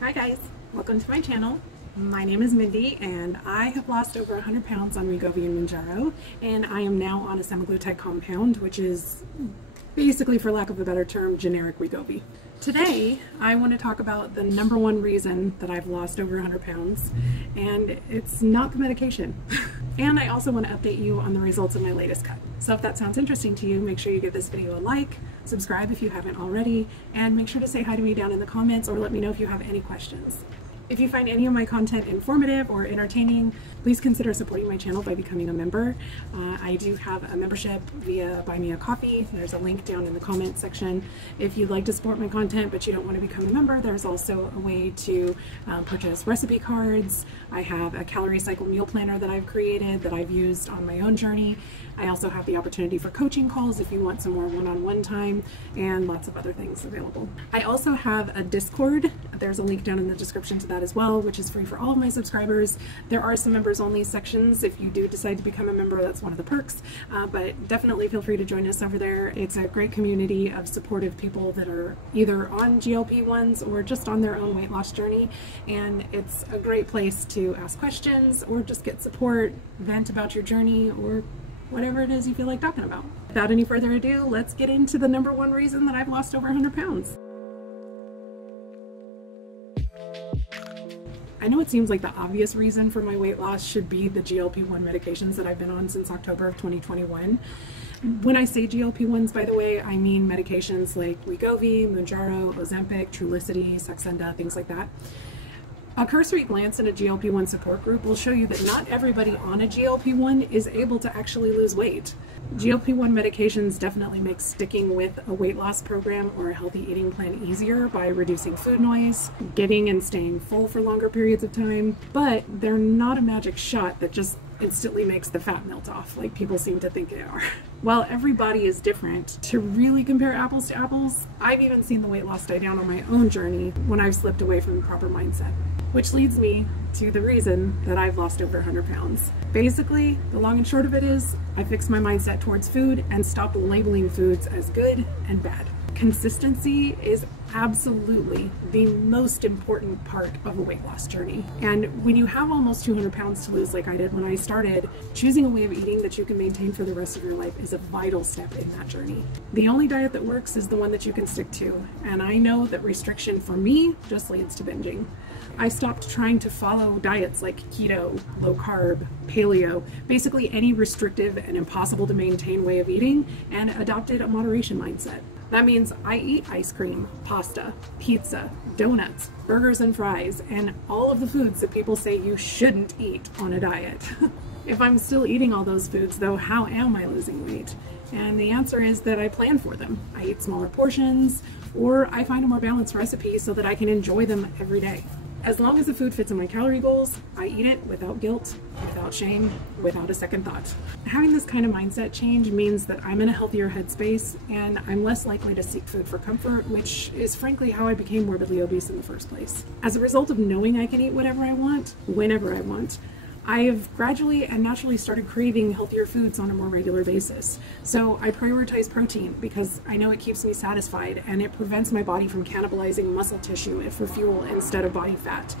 Hi guys, welcome to my channel. My name is Mindy and I have lost over 100 pounds on Wegovy and Mounjaro, and I am now on a semaglutide compound, which is basically, for lack of a better term, generic Wegovy. Today I want to talk about the number one reason that I've lost over 100 pounds, and it's not the medication. And I also want to update you on the results of my latest cut. So if that sounds interesting to you, make sure you give this video a like, subscribe if you haven't already, and make sure to say hi to me down in the comments or let me know if you have any questions. If you find any of my content informative or entertaining, please consider supporting my channel by becoming a member. I do have a membership via Buy Me a Coffee. There's a link down in the comment section. If you'd like to support my content but you don't want to become a member, there's also a way to purchase recipe cards. I have a calorie cycle meal planner that I've created that I've used on my own journey. I also have the opportunity for coaching calls if you want some more one-on-one time, and lots of other things available. I also have a Discord. There's a link down in the description to that as well, which is free for all of my subscribers. There are some members only sections. If you do decide to become a member, that's one of the perks, but definitely feel free to join us over there. It's a great community of supportive people that are either on GLP-1s or just on their own weight loss journey, and it's a great place to ask questions or just get support, vent about your journey, or whatever it is you feel like talking about. Without any further ado, let's get into the number one reason that I've lost over 100 pounds. I know it seems like the obvious reason for my weight loss should be the GLP-1 medications that I've been on since October of 2021. When I say GLP-1s, by the way, I mean medications like Wegovy, Mounjaro, Ozempic, Trulicity, Saxenda, things like that. A cursory glance in a GLP-1 support group will show you that not everybody on a GLP-1 is able to actually lose weight. GLP-1 medications definitely make sticking with a weight loss program or a healthy eating plan easier by reducing food noise, getting and staying full for longer periods of time, but they're not a magic shot that just instantly makes the fat melt off like people seem to think they are. While every body is different, to really compare apples to apples, I've even seen the weight loss die down on my own journey when I've slipped away from the proper mindset. Which leads me to the reason that I've lost over 100 pounds. Basically, the long and short of it is, I fixed my mindset towards food and stopped labeling foods as good and bad. Consistency is absolutely the most important part of a weight loss journey. And when you have almost 200 pounds to lose like I did when I started, choosing a way of eating that you can maintain for the rest of your life is a vital step in that journey. The only diet that works is the one that you can stick to. And I know that restriction for me just leads to binging. I stopped trying to follow diets like keto, low carb, paleo, basically any restrictive and impossible to maintain way of eating, and adopted a moderation mindset. That means I eat ice cream, pasta, pizza, donuts, burgers and fries, and all of the foods that people say you shouldn't eat on a diet. If I'm still eating all those foods though, how am I losing weight? And the answer is that I plan for them. I eat smaller portions, or I find a more balanced recipe so that I can enjoy them every day. As long as the food fits in my calorie goals, I eat it without guilt, without shame, without a second thought. Having this kind of mindset change means that I'm in a healthier headspace and I'm less likely to seek food for comfort, which is frankly how I became morbidly obese in the first place. As a result of knowing I can eat whatever I want, whenever I want, I have gradually and naturally started craving healthier foods on a more regular basis. So I prioritize protein because I know it keeps me satisfied and it prevents my body from cannibalizing muscle tissue for fuel instead of body fat.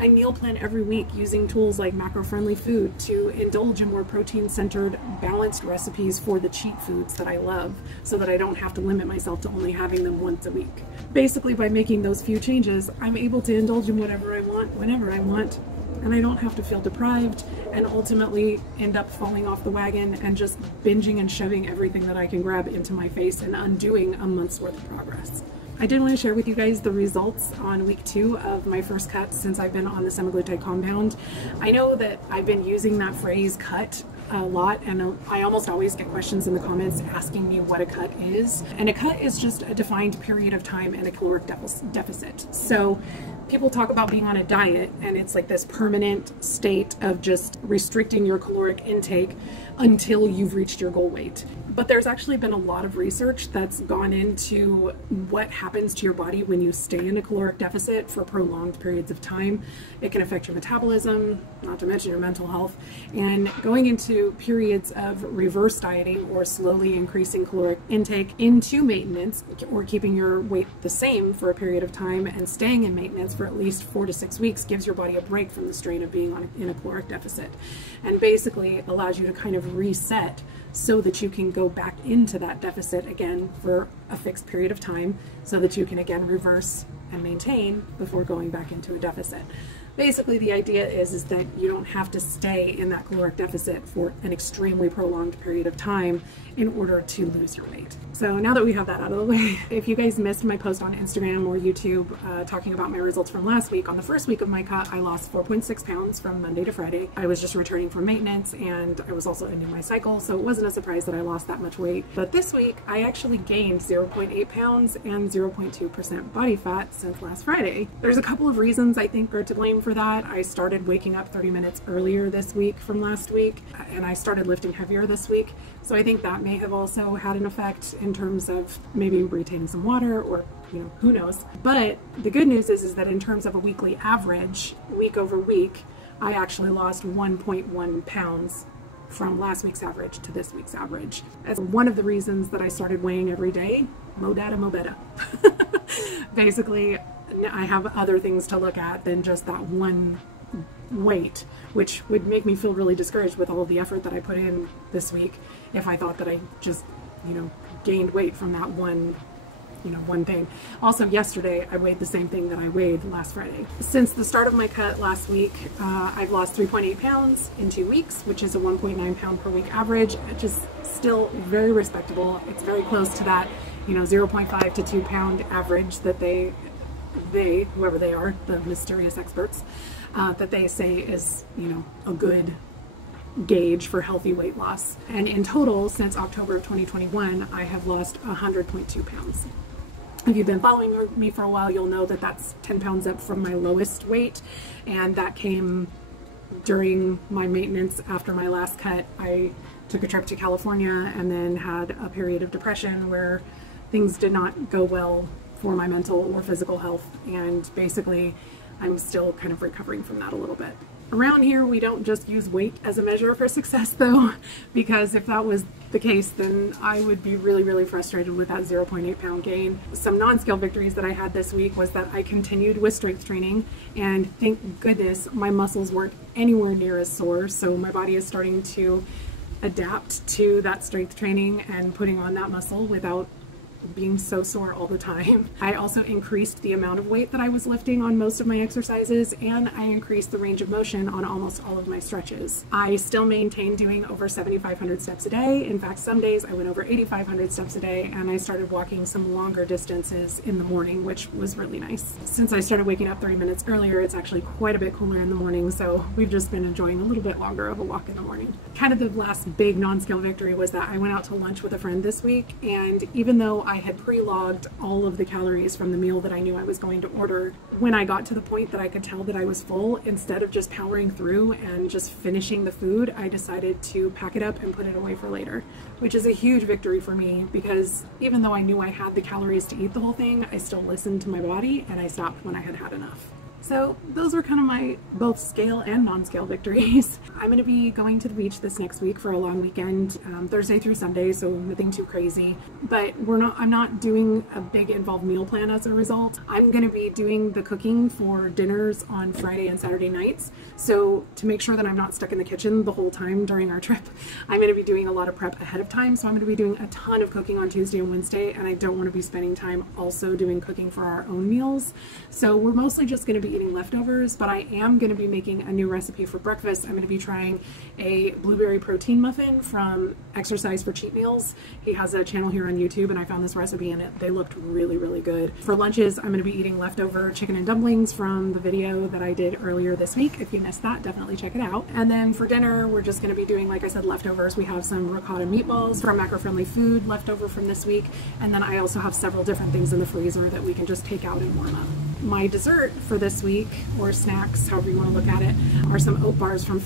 I meal plan every week using tools like macro-friendly food to indulge in more protein-centered, balanced recipes for the cheat foods that I love so that I don't have to limit myself to only having them once a week. Basically, by making those few changes, I'm able to indulge in whatever I want, whenever I want, and I don't have to feel deprived and ultimately end up falling off the wagon and just binging and shoving everything that I can grab into my face and undoing a month's worth of progress. I did want to share with you guys the results on week 2 of my first cut since I've been on the semaglutide compound. I know that I've been using that phrase cut a lot, and I almost always get questions in the comments asking me what a cut is. And a cut is just a defined period of time in a caloric deficit. So people talk about being on a diet and it's like this permanent state of just restricting your caloric intake until you've reached your goal weight. But there's actually been a lot of research that's gone into what happens to your body when you stay in a caloric deficit for prolonged periods of time. It can affect your metabolism, not to mention your mental health, and going into periods of reverse dieting or slowly increasing caloric intake into maintenance, or keeping your weight the same for a period of time and staying in maintenance for at least 4 to 6 weeks gives your body a break from the strain of being in a caloric deficit, and basically allows you to kind of reset so that you can go back into that deficit again for a fixed period of time, so that you can again reverse and maintain before going back into a deficit. Basically, the idea is that you don't have to stay in that caloric deficit for an extremely prolonged period of time in order to lose your weight. So now that we have that out of the way, if you guys missed my post on Instagram or YouTube talking about my results from last week, on the first week of my cut, I lost 4.6 pounds from Monday to Friday. I was just returning from maintenance, and I was also ending my cycle, so it wasn't a surprise that I lost that much weight. But this week, I actually gained 0.8 pounds and 0.2% body fat since last Friday. There's a couple of reasons I think are to blame for that. I started waking up 30 minutes earlier this week from last week, and I started lifting heavier this week. So I think that may have also had an effect in terms of maybe retaining some water, or, you know, who knows. But the good news is that in terms of a weekly average, week over week, I actually lost 1.1 pounds from last week's average to this week's average. As one of the reasons that I started weighing every day, mo data, mo better. Basically, I have other things to look at than just that one weight, which would make me feel really discouraged with all of the effort that I put in this week if I thought that I just, you know, gained weight from that one thing. Also, yesterday I weighed the same thing that I weighed last Friday. Since the start of my cut last week, I've lost 3.8 pounds in 2 weeks, which is a 1.9 pound per week average, which is still very respectable. It's very close to that, you know, 0.5 to 2 pound average that they, whoever they are, the mysterious experts, that they say is, you know, a good gauge for healthy weight loss. And in total, since October of 2021, I have lost 100.2 pounds. If you've been following me for a while, you'll know that that's 10 pounds up from my lowest weight, and that came during my maintenance after my last cut. I took a trip to California and then had a period of depression where things did not go well for my mental or physical health, and basically I'm still kind of recovering from that a little bit. Around here, we don't just use weight as a measure for success though, because if that was the case, then I would be really, really frustrated with that 0.8 pound gain. Some non-scale victories that I had this week was that I continued with strength training, and thank goodness my muscles weren't anywhere near as sore, so my body is starting to adapt to that strength training and putting on that muscle without being so sore all the time. I also increased the amount of weight that I was lifting on most of my exercises, and I increased the range of motion on almost all of my stretches. I still maintain doing over 7,500 steps a day. In fact, some days I went over 8,500 steps a day, and I started walking some longer distances in the morning, which was really nice. Since I started waking up 30 minutes earlier, it's actually quite a bit cooler in the morning, so we've just been enjoying a little bit longer of a walk in the morning. Kind of the last big non-scale victory was that I went out to lunch with a friend this week, and even though I had pre-logged all of the calories from the meal that I knew I was going to order, when I got to the point that I could tell that I was full, instead of just powering through and just finishing the food, I decided to pack it up and put it away for later, which is a huge victory for me, because even though I knew I had the calories to eat the whole thing, I still listened to my body and I stopped when I had had enough. So those were kind of my both scale and non-scale victories. I'm going to be going to the beach this next week for a long weekend, Thursday through Sunday, so nothing too crazy. But I'm not doing a big involved meal plan as a result. I'm going to be doing the cooking for dinners on Friday and Saturday nights. So to make sure that I'm not stuck in the kitchen the whole time during our trip, I'm going to be doing a lot of prep ahead of time. So I'm going to be doing a ton of cooking on Tuesday and Wednesday, and I don't want to be spending time also doing cooking for our own meals. So we're mostly just going to be eating leftovers, but I am going to be making a new recipe for breakfast. I'm going to be trying a blueberry protein muffin from Exercise for Cheat Meals. He has a channel here on YouTube, and I found this recipe and they looked really, really good. For lunches, I'm going to be eating leftover chicken and dumplings from the video that I did earlier this week. If you missed that, definitely check it out. And then for dinner, we're just going to be doing, like I said, leftovers. We have some ricotta meatballs from Macro Friendly Food left over from this week, and then I also have several different things in the freezer that we can just take out and warm up. My dessert for this week, or snacks, however you want to look at it, are some oat bars from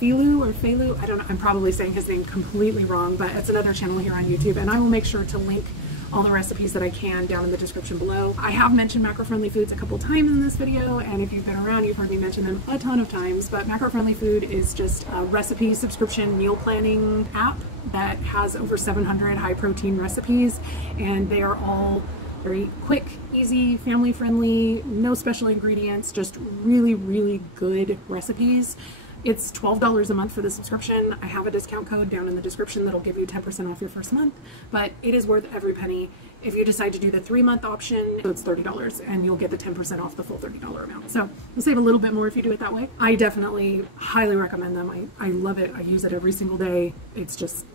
Felu. I don't know. I'm probably saying his name completely wrong, but it's another channel here on YouTube, and I will make sure to link all the recipes that I can down in the description below. I have mentioned macro-friendly foods a couple times in this video, and if you've been around, you've heard me mention them a ton of times, but macro-friendly food is just a recipe subscription meal planning app that has over 700 high protein recipes, and they are all very quick, easy, family friendly, no special ingredients, just really, really good recipes. It's $12 a month for the subscription. I have a discount code down in the description that'll give you 10% off your first month, but it is worth every penny. If you decide to do the 3-month option, it's $30 and you'll get the 10% off the full $30 amount. So you'll save a little bit more if you do it that way. I definitely highly recommend them. I love it. I use it every single day. It's just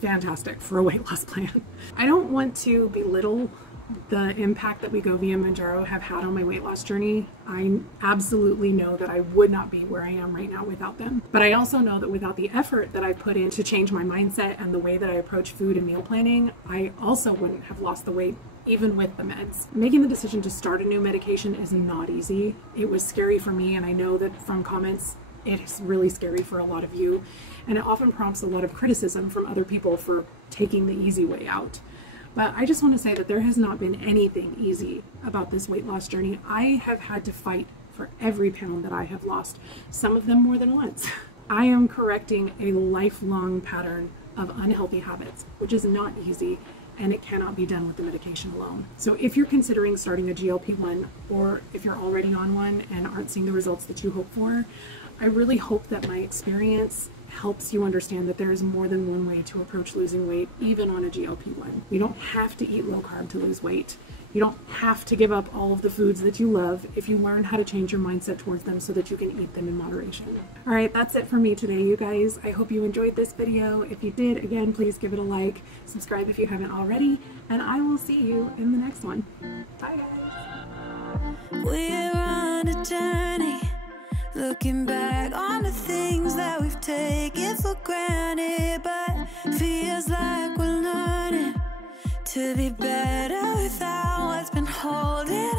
fantastic for a weight loss plan. I don't want to belittle the impact that Wegovy and Mounjaro have had on my weight loss journey. I absolutely know that I would not be where I am right now without them. But I also know that without the effort that I put in to change my mindset and the way that I approach food and meal planning, I also wouldn't have lost the weight even with the meds. Making the decision to start a new medication is not easy. It was scary for me, and I know that from comments, it's really scary for a lot of you. And it often prompts a lot of criticism from other people for taking the easy way out. But I just want to say that there has not been anything easy about this weight loss journey. I have had to fight for every pound that I have lost, some of them more than once. I am correcting a lifelong pattern of unhealthy habits, which is not easy, and it cannot be done with the medication alone. So if you're considering starting a GLP-1, or if you're already on one and aren't seeing the results that you hope for, I really hope that my experience helps you understand that there is more than one way to approach losing weight, even on a GLP-1. You don't have to eat low carb to lose weight. You don't have to give up all of the foods that you love if you learn how to change your mindset towards them so that you can eat them in moderation. All right, that's it for me today, you guys. I hope you enjoyed this video. If you did, again, please give it a like, subscribe if you haven't already, and I will see you in the next one. Bye, guys. We're on a journey, looking back on the things that we've taken for granted, but feels like we're learning to be better without what's been holding